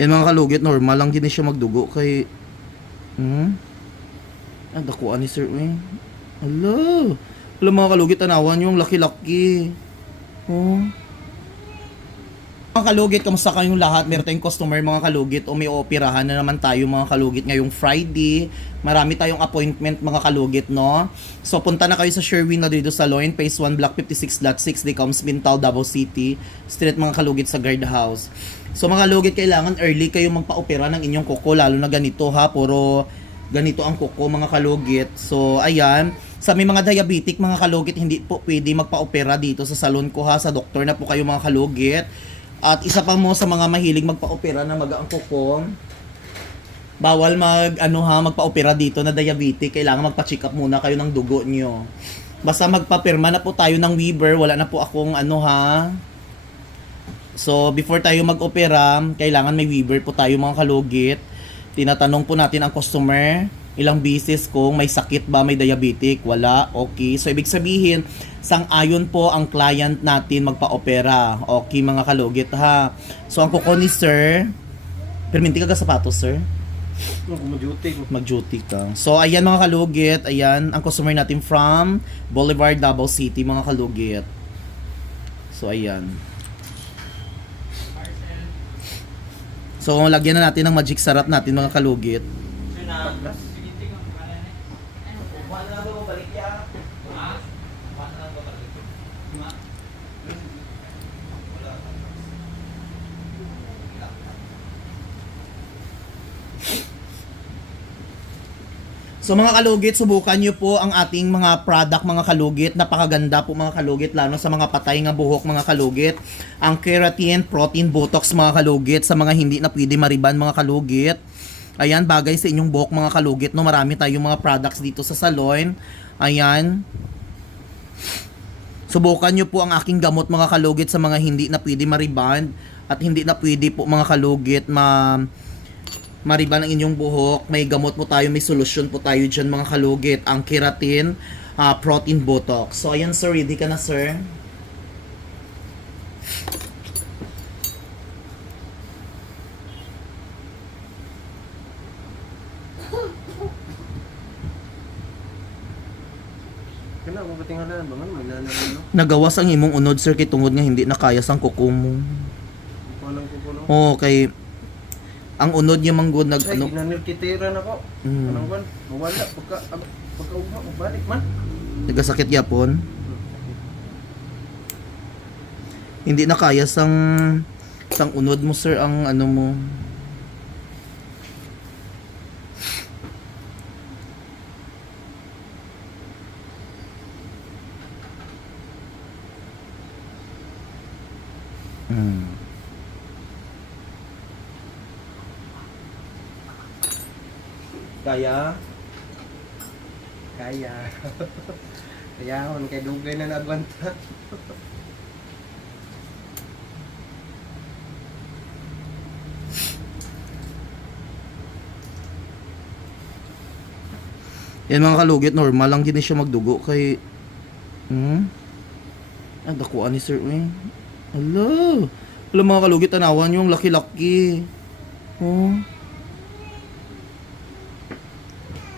Yan mga kalugit, normal lang din siya magdugo kay... Hmm? Ah, dakuan ni Sir Wing. Hello. Hello mga kalugit, tanawan yung laki-laki. Oh. Mga kalugit, kamusta kayong lahat? Meron tayong customer mga kalugit o may operahan na naman tayo mga kalugit ngayong Friday. Marami tayong appointment mga kalugit, no? So punta na kayo sa Sherwin Ladrido Saloon, Phase 1, Block 56.6, Decoms, Mintal, Davao City. Street mga kalugit sa guard house. So mga kalugit, kailangan early kayo magpa-opera ng inyong kuko, lalo na ganito ha, puro ganito ang kuko mga kalugit. So ayan, sa may mga diabetic mga kalugit, hindi po pwede magpa-opera dito sa salon ko ha, sa doktor na po kayo mga kalugit. At isa pa mo sa mga mahilig magpa-opera na mag-ang kuko, bawal mag ano ha, magpa-opera dito na diabetic, kailangan magpa-check up muna kayo ng dugo nyo. Basta magpapirma na po tayo ng Weber, wala na po akong ano ha. So before tayo mag-opera, kailangan may Weber po tayo mga kalugit. Tinatanong po natin ang customer ilang bisis kung may sakit ba, may diabetic, wala, okay. So ibig sabihin, sang-ayon po ang client natin magpa-opera. Okay mga kalugit ha. So ang kuko ni sir, perminti ka ka sapatos sir? Gumuduty ko. mag-duty ka. So, ayan mga kalugit. Ayan, ang customer natin from Boulevard, Davao City, mga kalugit. So, ayan. So, lagyan na natin ng magic sarap natin, mga kalugit. So mga kalugit, subukan nyo po ang ating mga product mga kalugit. Napakaganda po mga kalugit, lalo sa mga patay nga buhok mga kalugit. Ang keratin, protein, botox mga kalugit sa mga hindi na pwede mariban mga kalugit. Ayan, bagay sa inyong buhok mga kalugit. No, marami tayong mga products dito sa salon. Ayan. Subukan nyo po ang aking gamot mga kalugit sa mga hindi na pwede mariban at hindi na pwede po mga kalugit ma mariban ang inyong buhok, may gamot po tayo, may solusyon po tayo dyan mga kalugit, ang keratin, ah, protein botox. So ayan sir, ready ka na sir? Nagawas ang imong unod sir kay tungod nga hindi nakaya sang kuko mo. Oo, kay ang unod niya manggod nag Ay, ano. ginanil kitira na ko. Mm. Anong ban? Mawala pagka ab- pagka ugma balik man. Nagasakit yapon. Hindi nakaya sang sang unod mo sir ang ano mo. Kaya Kaya. Kaya on kay dugay na nagwanta. Yan mga kalugit, normal lang din siya magdugo kay... Hmm? Ah, dakuan ni Sir Wing. Hello. Hello mga kalugit, tanawan yung laki-laki. Oh.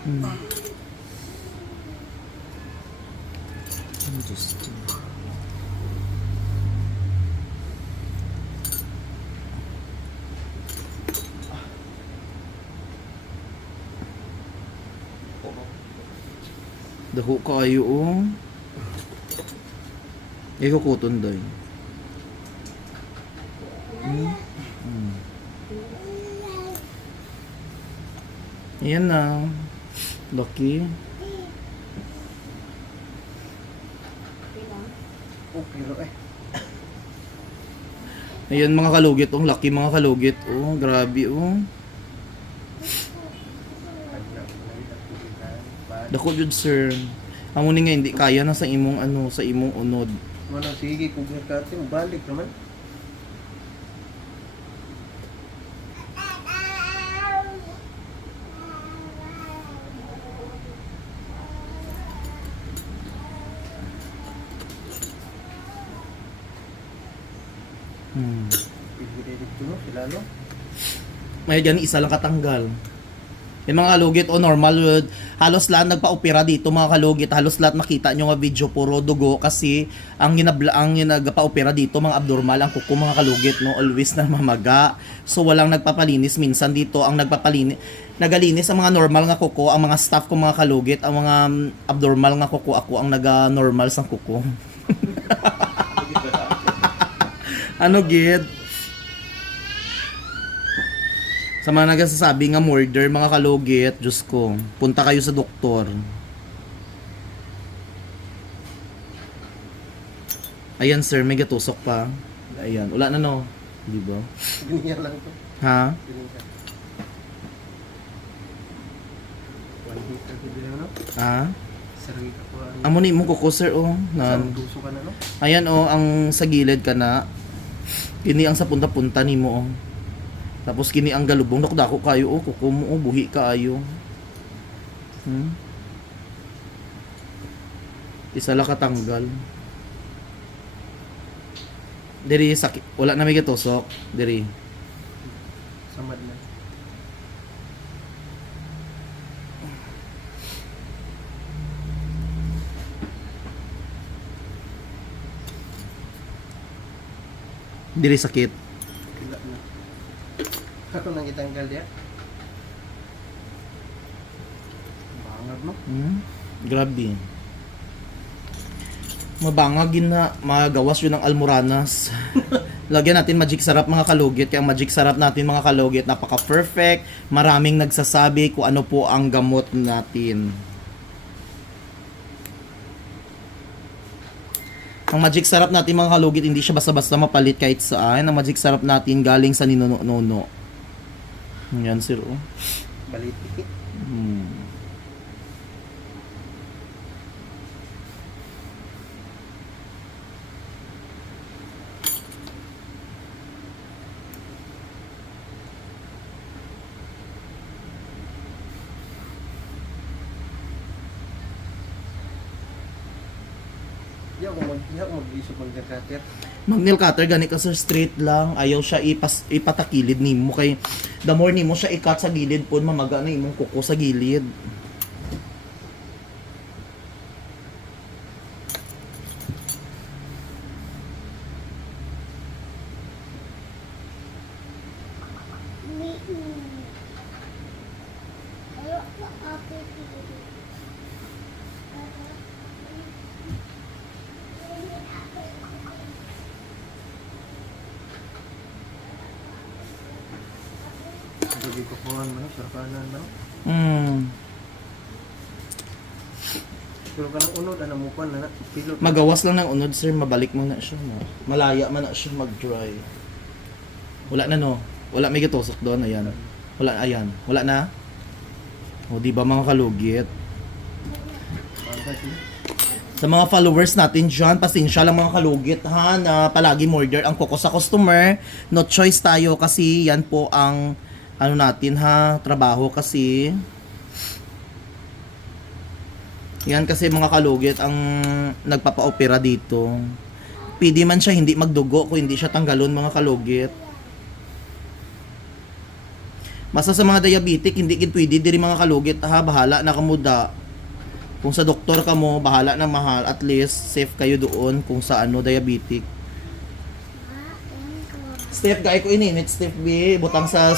Hmm. Diyos ko. Dako kayo oh. Ikaw kuton day. Hmm. Hmm. Ayan na. Lucky. Oh, pero eh. Ayan mga kalugit, oh, lucky mga kalugit. Oh, grabe oh. Dako jud sir. Amo ni nga hindi kaya na sa imong ano, sa imong unod. Wala sige kung kati mo balik naman. Hmm. May gani isa lang katanggal. Yung mga kalugit o normal wood, halos lahat nagpa-opera dito mga kalugit, halos lahat makita nyo nga video puro dugo kasi ang ginabla ang nagpa-opera dito mga abnormal ang kuko mga kalugit no always na mamaga. So walang nagpapalinis minsan dito ang nagpapalinis nagalinis ang mga normal nga kuko, ang mga staff ko mga kalugit, ang mga mm, abnormal nga kuko ako ang naga-normal sang kuko. ano gid? Sa mga nagsasabi nga murder, mga kalugit, Diyos ko, punta kayo sa doktor. Ayan sir, may gatusok pa. Ayan, wala na no. Di ba? Ganyan lang to. Ha? One hit ka din no? Ha? Sarang ka po. ano? Amo ni mo kuko sir oh. Na, Sarang duso ka na no? ayan oh, ang sa gilid ka na. Kini ang sa punta-punta nimo oh. Tapos kini ang galubong nakdako kayo oh, kuko mo oh, buhi kaayo. Hmm? Isa lang katanggal. Diri sakit. Wala na may gatusok. Diri. Samad na. Diri sakit. Kila na. Ako nang itanggal ya. Bangag no? Hmm? Grabe. Mabangagin na magawas yun ng almoranas. Lagyan natin magic sarap mga kalugit. Kaya ang magic sarap natin mga kalugit, napaka-perfect. Maraming nagsasabi kung ano po ang gamot natin. Ang magic sarap natin mga kalugit, hindi siya basta-basta mapalit kahit saan. Ang magic sarap natin galing sa ninuno-nono. Yan sir. Oh. Baliti. Hmm. Ako mag di ako mag-isip mag-cutter. Mag-nail cutter gani ka sir straight lang ayaw siya ipas ipatakilid nimo kay the more nimo siya i-cut sa gilid pud mamaga na imong kuko sa gilid. Sabi ko kuhan mo sarkanan mo. Hmm. Pero kanang unod ana mo kuan na pilot. Magawas lang ng unod sir, mabalik mo na siya no. Malaya man na siya mag-dry. Wala na no. Wala may gitusok doon ayan. Wala ayan. Wala na. O di ba mga kalugit? Sa mga followers natin dyan, pasensya lang mga kalugit ha, na palagi murder ang kuko sa customer. No choice tayo kasi yan po ang ano natin ha, trabaho kasi. Yan kasi mga kalugit ang nagpapa-opera dito. Pwede man siya hindi magdugo kung hindi siya tanggalon mga kalugit. Basta sa mga diabetic, hindi kin pwede diri mga kalugit ha, bahala na kamuda. Kung sa doktor ka mo, bahala na mahal, at least safe kayo doon kung sa ano, diabetic. Step, gaya ko ininit, Step B, butang sa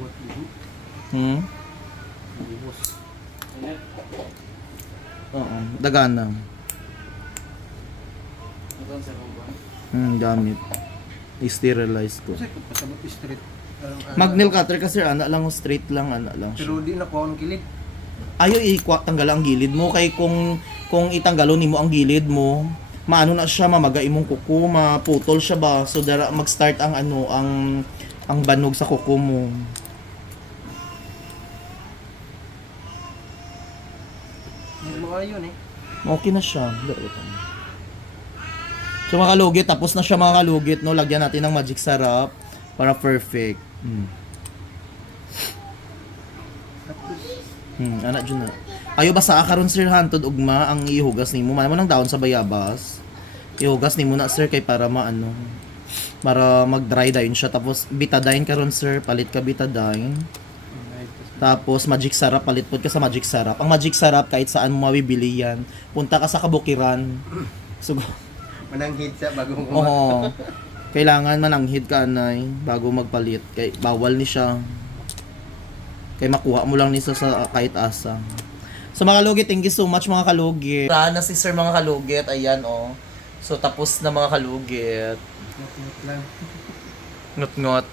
buat ibu. Hmm? Oo, dagana. Hmm, gamit. I-sterilize ko. Mag-nail cutter kasi ana lang, straight lang, ana lang siya. Pero di na ko ang kilid. Ayaw i-tanggal ang gilid mo, kay kung, kung itanggalon nimo ang gilid mo, maano na siya, mamaga imong kuko, maputol siya ba? So, dara, mag-start ang ano, ang, ang banog sa kuko mo. Yun eh. Okay na siya. So mga kalugit, tapos na siya mga kalugit, no? Lagyan natin ng magic sarap para perfect. Hmm. Hmm, anak dyan na. Ayo ba sa akaron sir hantod ugma ang ihugas nimo? Man mo nang daon sa bayabas. Ihugas ni muna sir kay para maano para mag-dry dye siya. Tapos betadine karon sir. Palit ka betadine tapos magic sarap. Palit pod ka sa magic sarap. Ang magic sarap kahit saan mo mabibili yan. Punta ka sa kabukiran. So Mananghid siya bago mo. oo. kailangan mananghid ka anay bago magpalit. Kay bawal ni siya kay makuha mo lang ni sa sa kahit asa So mga kalugit, thank you so much mga kalugit. na si sir mga kalugit, ayan oh. So tapos na mga kalugit. Ngot-ngot lang. Ngot-ngot.